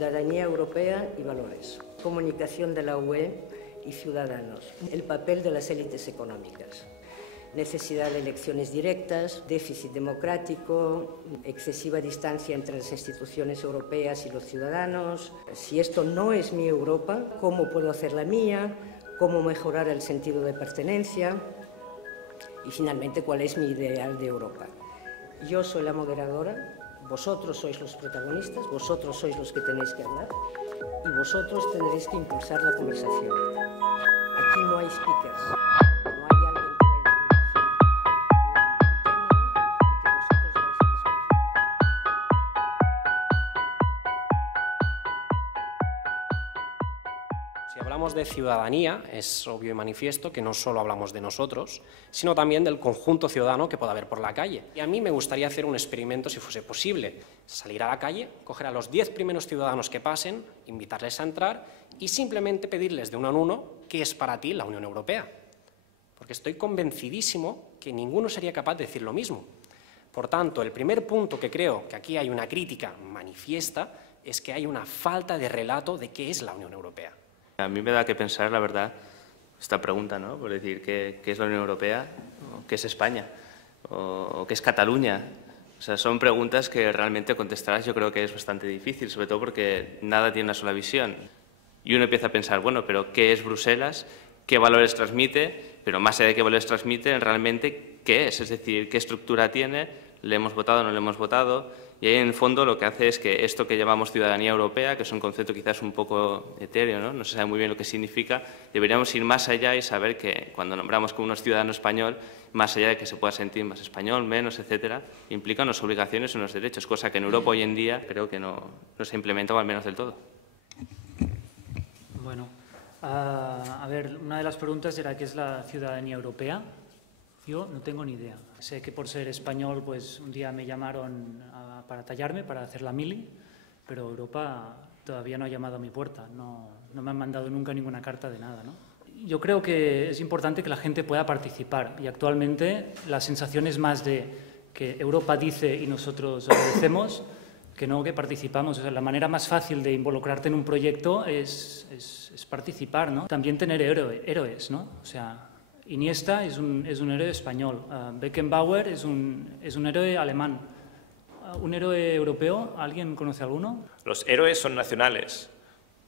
ciudadanía europea y valores, comunicación de la UE y ciudadanos, el papel de las élites económicas, necesidad de elecciones directas, déficit democrático, excesiva distancia entre las instituciones europeas y los ciudadanos. Si esto no es mi Europa, ¿cómo puedo hacer la mía? ¿Cómo mejorar el sentido de pertenencia? Y finalmente, ¿cuál es mi ideal de Europa? Yo soy la moderadora, vosotros sois los protagonistas, vosotros sois los que tenéis que hablar y vosotros tendréis que impulsar la conversación. Aquí no hay speakers, no hay alguien que va a Si hablamos de ciudadanía, es obvio y manifiesto que no solo hablamos de nosotros, sino también del conjunto ciudadano que pueda haber por la calle. Y a mí me gustaría hacer un experimento, si fuese posible, salir a la calle, coger a los 10 primeros ciudadanos que pasen, invitarles a entrar y simplemente pedirles de uno en uno qué es para ti la Unión Europea. Porque estoy convencidísimo que ninguno sería capaz de decir lo mismo. Por tanto, el primer punto que creo que aquí hay una crítica manifiesta es que hay una falta de relato de qué es la Unión Europea. A mí me da que pensar, la verdad, esta pregunta, ¿no? Por decir, ¿qué es la Unión Europea? ¿O qué es España? ¿O qué es Cataluña? O sea, son preguntas que realmente contestarlas yo creo que es bastante difícil, sobre todo porque nada tiene una sola visión. Y uno empieza a pensar, bueno, pero ¿qué es Bruselas? ¿Qué valores transmite? Pero más allá de qué valores transmite, realmente, ¿qué es? Es decir, ¿qué estructura tiene? ¿Le hemos votado o no le hemos votado? Y ahí, en el fondo, lo que hace es que esto que llamamos ciudadanía europea, que es un concepto quizás un poco etéreo, no se sabe muy bien lo que significa, deberíamos ir más allá y saber que cuando nombramos como unos ciudadanos español, más allá de que se pueda sentir más español, menos, etcétera, implica unas obligaciones y unos derechos, cosa que en Europa hoy en día creo que no se ha implementado, al menos del todo. Bueno, a ver, una de las preguntas era ¿qué es la ciudadanía europea? Yo no tengo ni idea. Sé que por ser español, pues un día me llamaron para tallarme, para hacer la mili, pero Europa todavía no ha llamado a mi puerta, no me han mandado nunca ninguna carta de nada, ¿no? Yo creo que es importante que la gente pueda participar y actualmente la sensación es más de que Europa dice y nosotros obedecemos que no que participamos. O sea, la manera más fácil de involucrarte en un proyecto es participar, ¿no? También tener héroes, ¿no? O sea, Iniesta es un héroe español, Beckenbauer es un héroe alemán. ¿Un héroe europeo? ¿Alguien conoce alguno? Los héroes son nacionales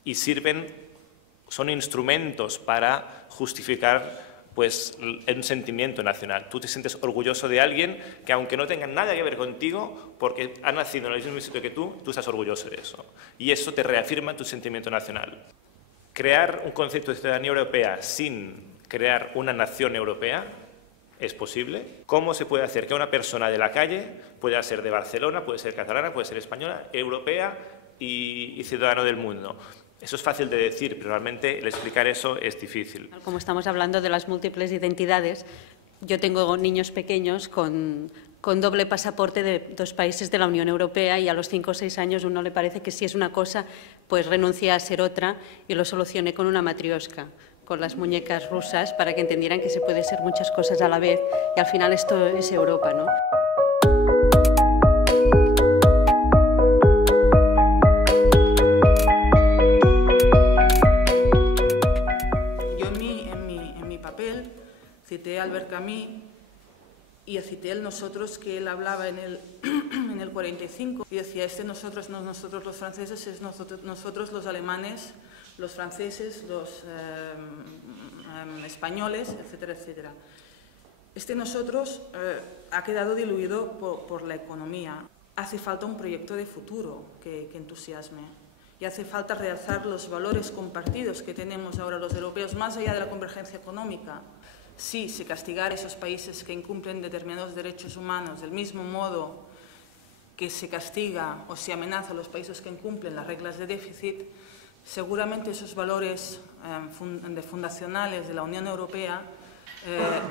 y son instrumentos para justificar pues, un sentimiento nacional. Tú te sientes orgulloso de alguien que, aunque no tenga nada que ver contigo, porque ha nacido en el mismo sitio que tú estás orgulloso de eso. Y eso te reafirma tu sentimiento nacional. Crear un concepto de ciudadanía europea sin crear una nación europea es posible. ¿Cómo se puede hacer que una persona de la calle pueda ser de Barcelona, puede ser catalana, puede ser española, europea y ciudadano del mundo? Eso es fácil de decir, pero realmente el explicar eso es difícil. Como estamos hablando de las múltiples identidades, yo tengo niños pequeños con doble pasaporte de 2 países de la Unión Europea y a los 5 o 6 años uno le parece que si es una cosa, pues renuncia a ser otra y lo solucione con una matrioshka, con las muñecas rusas, para que entendieran que se puede ser muchas cosas a la vez y al final esto es Europa, ¿no? Yo en mi papel cité a Albert Camus y cité el nosotros que él hablaba en el 45 y decía nosotros, no nosotros los franceses, es nosotros los alemanes, los franceses, los españoles, etcétera, etcétera. Nosotros ha quedado diluido por la economía. Hace falta un proyecto de futuro que entusiasme y hace falta realzar los valores compartidos que tenemos ahora los europeos, más allá de la convergencia económica. Sí, se castigar a esos países que incumplen determinados derechos humanos del mismo modo que se castiga o se amenaza a los países que incumplen las reglas de déficit. Seguramente esos valores fundacionales de la Unión Europea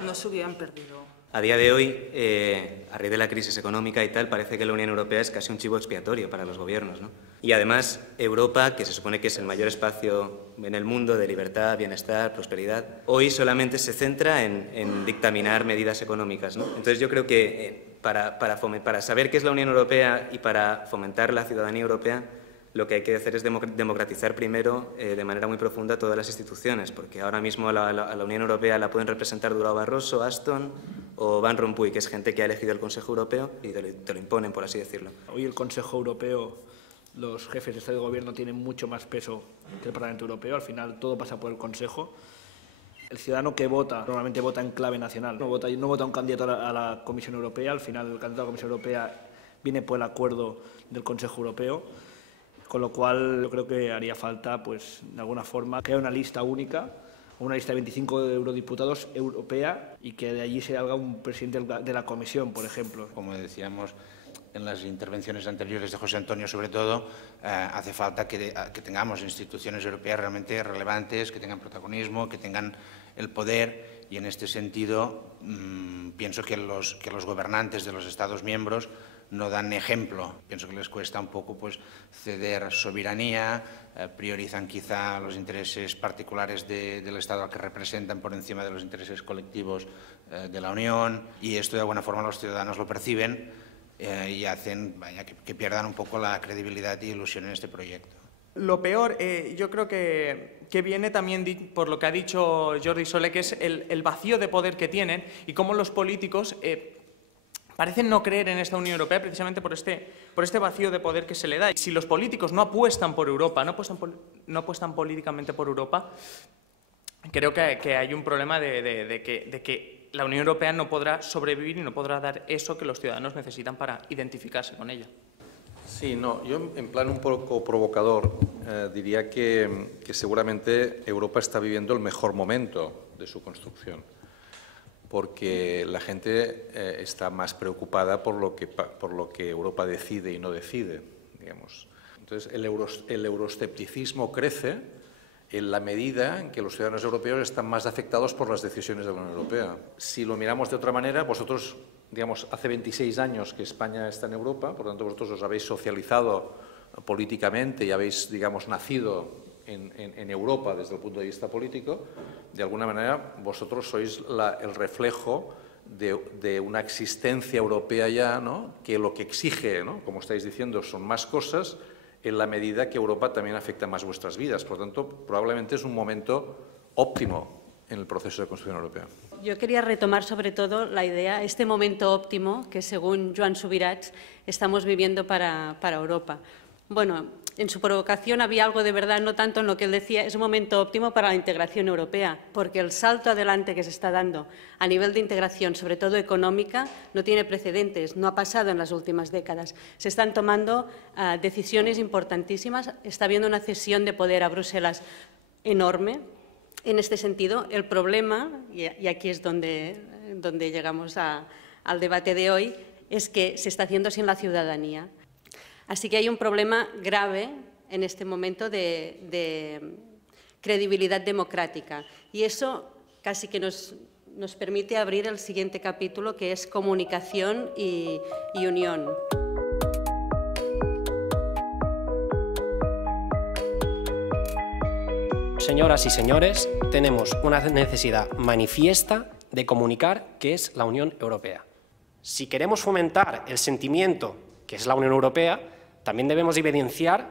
no se hubieran perdido. A día de hoy, a raíz de la crisis económica y tal, parece que la Unión Europea es casi un chivo expiatorio para los gobiernos, ¿no? Y además, Europa, que se supone que es el mayor espacio en el mundo de libertad, bienestar, prosperidad, hoy solamente se centra en dictaminar medidas económicas, ¿no? Entonces yo creo que para saber qué es la Unión Europea y para fomentar la ciudadanía europea, lo que hay que hacer es democratizar primero de manera muy profunda todas las instituciones, porque ahora mismo a la Unión Europea la pueden representar Durão Barroso, Ashton o Van Rompuy, que es gente que ha elegido el Consejo Europeo y te lo imponen, por así decirlo. Hoy el Consejo Europeo, los jefes de Estado y de Gobierno tienen mucho más peso que el Parlamento Europeo, al final todo pasa por el Consejo. El ciudadano que vota, normalmente vota en clave nacional, no vota un candidato a la Comisión Europea, al final el candidato a la Comisión Europea viene por el acuerdo del Consejo Europeo, con lo cual yo creo que haría falta, pues, de alguna forma, crear una lista única, una lista de 25 eurodiputados europea y que de allí se haga un presidente de la Comisión, por ejemplo. Como decíamos en las intervenciones anteriores de José Antonio, sobre todo, hace falta que tengamos instituciones europeas realmente relevantes, que tengan protagonismo, que tengan el poder, y en este sentido pienso que los gobernantes de los Estados miembros no dan ejemplo. Pienso que les cuesta un poco, pues, ceder soberanía, priorizan quizá los intereses particulares del Estado al que representan por encima de los intereses colectivos de la Unión, y esto de alguna forma los ciudadanos lo perciben y hacen que pierdan un poco la credibilidad y ilusión en este proyecto. Lo peor, yo creo que viene también por lo que ha dicho Jordi Soler, que es el vacío de poder que tienen y cómo los políticos parecen no creer en esta Unión Europea precisamente por este vacío de poder que se le da. Si los políticos no apuestan por Europa, no apuestan políticamente por Europa, creo que hay un problema de que la Unión Europea no podrá sobrevivir y no podrá dar eso que los ciudadanos necesitan para identificarse con ella. Sí, no, yo en plan un poco provocador diría que seguramente Europa está viviendo el mejor momento de su construcción, porque la gente está más preocupada por lo que Europa decide y no decide, digamos. Entonces, el euroescepticismo crece en la medida en que los ciudadanos europeos están más afectados por las decisiones de la Unión Europea. Si lo miramos de otra manera, vosotros, digamos, hace 26 años que España está en Europa, por lo tanto vosotros os habéis socializado políticamente y habéis, digamos, nacido en Europa desde el punto de vista político. De alguna manera vosotros sois el reflejo de una existencia europea ya, ¿no?, que lo que exige, ¿no?, como estáis diciendo, son más cosas en la medida que Europa también afecta más vuestras vidas. Por lo tanto, probablemente es un momento óptimo en el proceso de construcción europea. Yo quería retomar sobre todo la idea, este momento óptimo que según Joan Subirats estamos viviendo para Europa. Bueno, en su provocación había algo de verdad, no tanto en lo que él decía, es un momento óptimo para la integración europea, porque el salto adelante que se está dando a nivel de integración, sobre todo económica, no tiene precedentes, no ha pasado en las últimas décadas. Se están tomando decisiones importantísimas, está habiendo una cesión de poder a Bruselas enorme. En este sentido, el problema, y aquí es donde llegamos al debate de hoy, es que se está haciendo sin la ciudadanía. Así que hay un problema grave en este momento de credibilidad democrática. Y eso casi que nos permite abrir el siguiente capítulo, que es comunicación y unión. Señoras y señores, tenemos una necesidad manifiesta de comunicar qué es la Unión Europea. Si queremos fomentar el sentimiento que es la Unión Europea, también debemos evidenciar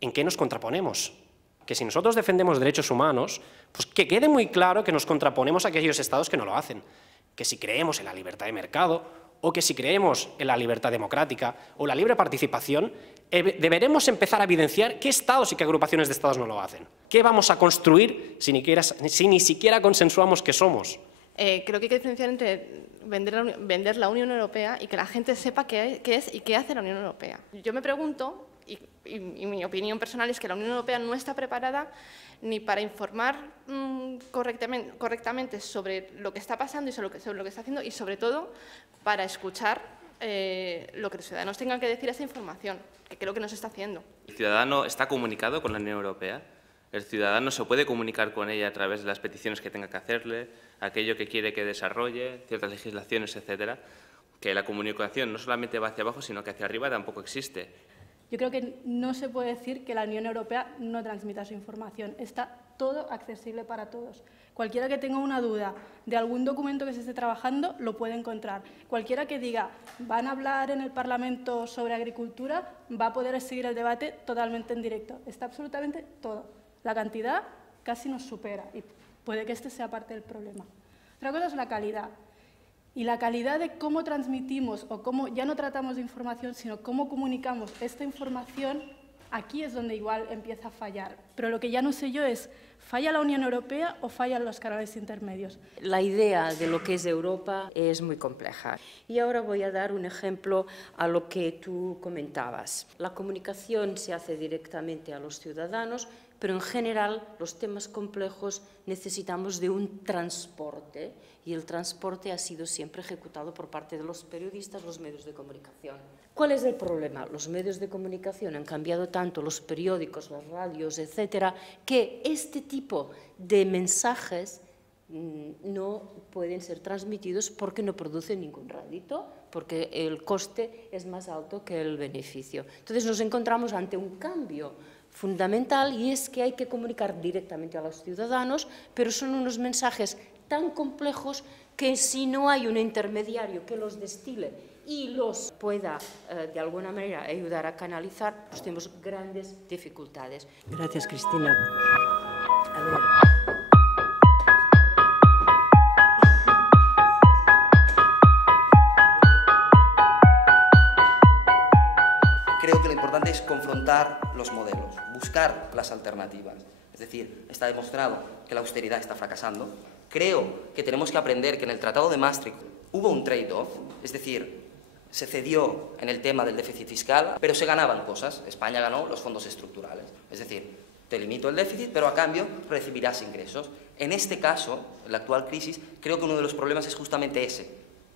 en qué nos contraponemos. Que si nosotros defendemos derechos humanos, pues que quede muy claro que nos contraponemos a aquellos estados que no lo hacen. Que si creemos en la libertad de mercado, o que si creemos en la libertad democrática o la libre participación, deberemos empezar a evidenciar qué estados y qué agrupaciones de estados no lo hacen. ¿Qué vamos a construir si ni siquiera consensuamos qué somos? Creo que hay que diferenciar entre vender la Unión Europea y que la gente sepa qué es y qué hace la Unión Europea. Yo me pregunto, y mi opinión personal es que la Unión Europea no está preparada ni para informar correctamente sobre lo que está pasando y sobre lo que está haciendo, y sobre todo para escuchar lo que los ciudadanos tengan que decir a esa información, que creo que no se está haciendo. ¿El ciudadano está comunicado con la Unión Europea? ¿El ciudadano se puede comunicar con ella a través de las peticiones que tenga que hacerle, aquello que quiere que desarrolle, ciertas legislaciones, etcétera? Que la comunicación no solamente va hacia abajo, sino que hacia arriba tampoco existe. Yo creo que no se puede decir que la Unión Europea no transmita su información. Está todo accesible para todos. Cualquiera que tenga una duda de algún documento que se esté trabajando, lo puede encontrar. Cualquiera que diga, van a hablar en el Parlamento sobre agricultura, va a poder seguir el debate totalmente en directo. Está absolutamente todo. La cantidad casi nos supera y puede que este sea parte del problema. Otra cosa es la calidad. Y la calidad de cómo transmitimos o cómo ya no tratamos de información, sino cómo comunicamos esta información, aquí es donde igual empieza a fallar. Pero lo que ya no sé yo es, ¿falla la Unión Europea o fallan los canales intermedios? La idea de lo que es Europa es muy compleja. Y ahora voy a dar un ejemplo a lo que tú comentabas. La comunicación se hace directamente a los ciudadanos, pero en general los temas complejos necesitamos de un transporte y el transporte ha sido siempre ejecutado por parte de los periodistas, los medios de comunicación. ¿Cuál es el problema? Los medios de comunicación han cambiado tanto, los periódicos, las radios, etcétera, que este tipo de mensajes no pueden ser transmitidos porque no producen ningún rédito, porque el coste es más alto que el beneficio. Entonces nos encontramos ante un cambio fundamental y es que hay que comunicar directamente a los ciudadanos, pero son unos mensajes tan complejos que si no hay un intermediario que los destile y los pueda de alguna manera ayudar a canalizar, pues tenemos grandes dificultades. Gracias, Cristina. A ver. Creo que lo importante es confrontar los modelos, buscar las alternativas. Es decir, está demostrado que la austeridad está fracasando. Creo que tenemos que aprender que en el Tratado de Maastricht hubo un trade-off, es decir, se cedió en el tema del déficit fiscal, pero se ganaban cosas. España ganó los fondos estructurales. Es decir, te limito el déficit, pero a cambio recibirás ingresos. En este caso, en la actual crisis, creo que uno de los problemas es justamente ese,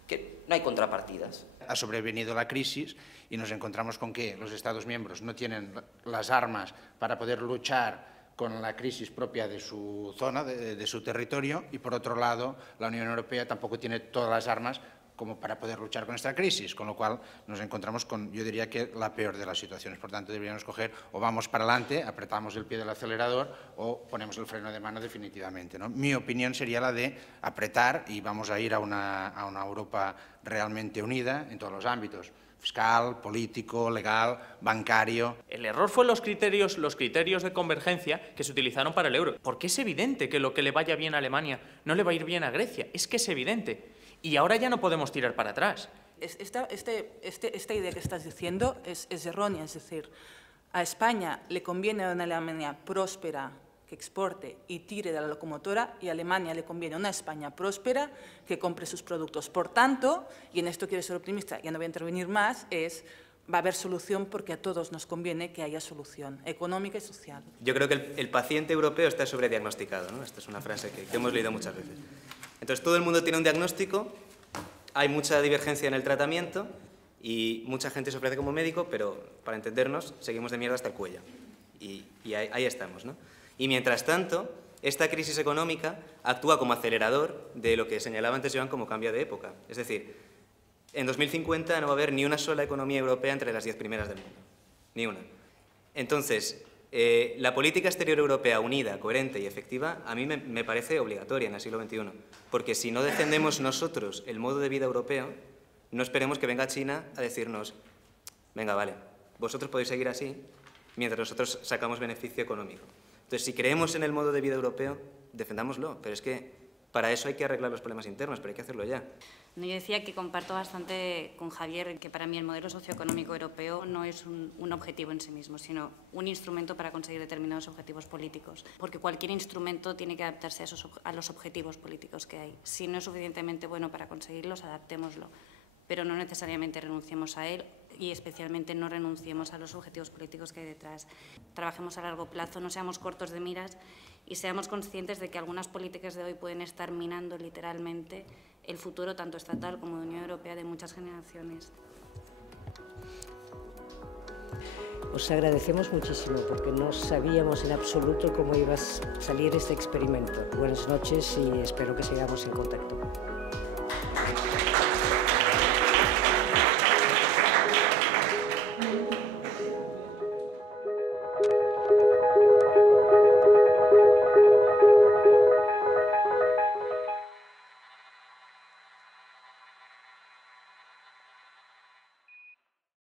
que no hay contrapartidas. Ha sobrevenido la crisis y nos encontramos con que los Estados miembros no tienen las armas para poder luchar con la crisis propia de su zona, de su territorio, y por otro lado la Unión Europea tampoco tiene todas las armas como para poder luchar con esta crisis, con lo cual nos encontramos con, yo diría que la peor de las situaciones. Por tanto, deberíamos coger o vamos para adelante, apretamos el pie del acelerador o ponemos el freno de mano definitivamente, ¿no? Mi opinión sería la de apretar y vamos a ir a una Europa realmente unida en todos los ámbitos. Fiscal, político, legal, bancario. El error fue los criterios de convergencia que se utilizaron para el euro. Porque es evidente que lo que le vaya bien a Alemania no le va a ir bien a Grecia. Es que es evidente. Y ahora ya no podemos tirar para atrás. Esta idea que estás diciendo es errónea. Es decir, a España le conviene una Alemania próspera que exporte y tire de la locomotora, y a Alemania le conviene una España próspera que compre sus productos. Por tanto, y en esto quiero ser optimista, ya no voy a intervenir más, va a haber solución porque a todos nos conviene que haya solución económica y social. Yo creo que el paciente europeo está sobrediagnosticado, ¿no? Esta es una frase que hemos leído muchas veces. Entonces, todo el mundo tiene un diagnóstico, hay mucha divergencia en el tratamiento y mucha gente se ofrece como médico, pero para entendernos, seguimos de mierda hasta el cuello. Y ahí estamos, ¿no? Y mientras tanto, esta crisis económica actúa como acelerador de lo que señalaba antes Joan como cambio de época. Es decir, en 2050 no va a haber ni una sola economía europea entre las 10 primeras del mundo. Ni una. Entonces, la política exterior europea unida, coherente y efectiva, a mí me parece obligatoria en el siglo XXI. Porque si no defendemos nosotros el modo de vida europeo, no esperemos que venga China a decirnos, venga, vale, vosotros podéis seguir así, mientras nosotros sacamos beneficio económico. Entonces, si creemos en el modo de vida europeo, defendámoslo, pero es que para eso hay que arreglar los problemas internos, pero hay que hacerlo ya. Yo decía que comparto bastante con Javier que para mí el modelo socioeconómico europeo no es un objetivo en sí mismo, sino un instrumento para conseguir determinados objetivos políticos, porque cualquier instrumento tiene que adaptarse a los objetivos políticos que hay. Si no es suficientemente bueno para conseguirlos, adaptémoslo, pero no necesariamente renunciemos a él y especialmente no renunciemos a los objetivos políticos que hay detrás. Trabajemos a largo plazo, no seamos cortos de miras y seamos conscientes de que algunas políticas de hoy pueden estar minando literalmente el futuro tanto estatal como de Unión Europea de muchas generaciones. Os agradecemos muchísimo porque no sabíamos en absoluto cómo iba a salir este experimento. Buenas noches y espero que sigamos en contacto.